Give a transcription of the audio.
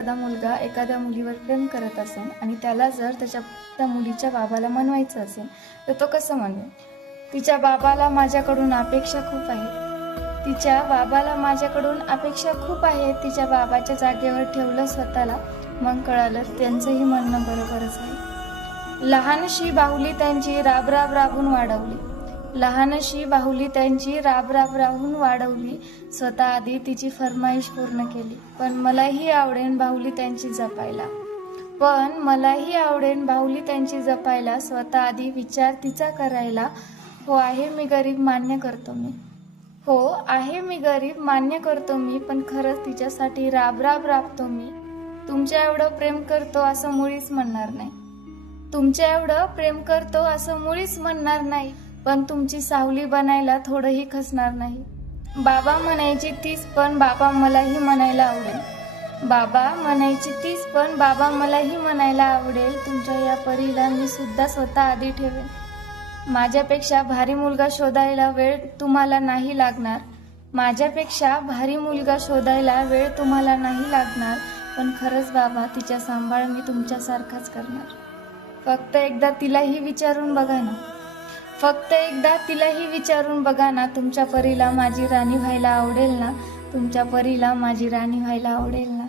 एखादा मुलगा एखाद्या मुलीवर प्रेम करत असेल आणि त्याला जर त्या मुलीच्या बाबाला मनवायचं असेल तर तो कसं म्हणेल? तिच्या बाबाला माझ्याकडून अपेक्षा खूप आहेत, तिच्या बाबाला माझ्याकडून अपेक्षा खूप आहेत. तिच्या बाबाच्या जागेवर ठेवलं स्वतःला, मग कळालं त्यांचंही म्हणणं बरोबरच आहे. लहानशी बाहुली त्यांची राब राब राबून वाढवली, लहानशी बाहुली त्यांची राब राब राबून वाढवली. स्वतः आधी तिची फरमाईश पूर्ण केली. पण मलाही आवडेन बाहुली त्यांची जपायला, पण मलाही आवडेन बाहुली त्यांची जपायला. स्वतः आधी विचार तिचा करायला. हो आहे मी गरीब मान्य करतो मी, हो आहे मी गरीब मान्य करतो मी, पण खरंच तिच्यासाठी राब राब राबतो मी. तुमच्या एवढं प्रेम करतो असं मुळीच म्हणणार नाही, तुमच्या एवढं प्रेम करतो असं मुळीच म्हणणार नाही, पण तुमची सावली बनायला थोडंही खचणार नाही. बाबा म्हणायची तीच, पण बाबा मलाही म्हणायला आवडेल, बाबा म्हणायची तीच, पण बाबा मलाही म्हणायला आवडेल. तुमच्या या परीला मी सुद्धा स्वतः आधी ठेवेन. माझ्यापेक्षा भारी मुलगा शोधायला वेळ तुम्हाला नाही लागणार, माझ्यापेक्षा भारी मुलगा शोधायला वेळ तुम्हाला नाही लागणार, पण खरंच बाबा तिच्या सांभाळ मी तुमच्यासारखाच करणार. फक्त एकदा तिलाही विचारून बघा ना, फक्त एकदा तिलाही विचारून बघा ना. तुमच्या परीला माझी राणी व्हायला आवडेल ना, तुमच्या परीला माझी राणी व्हायला आवडेल ना.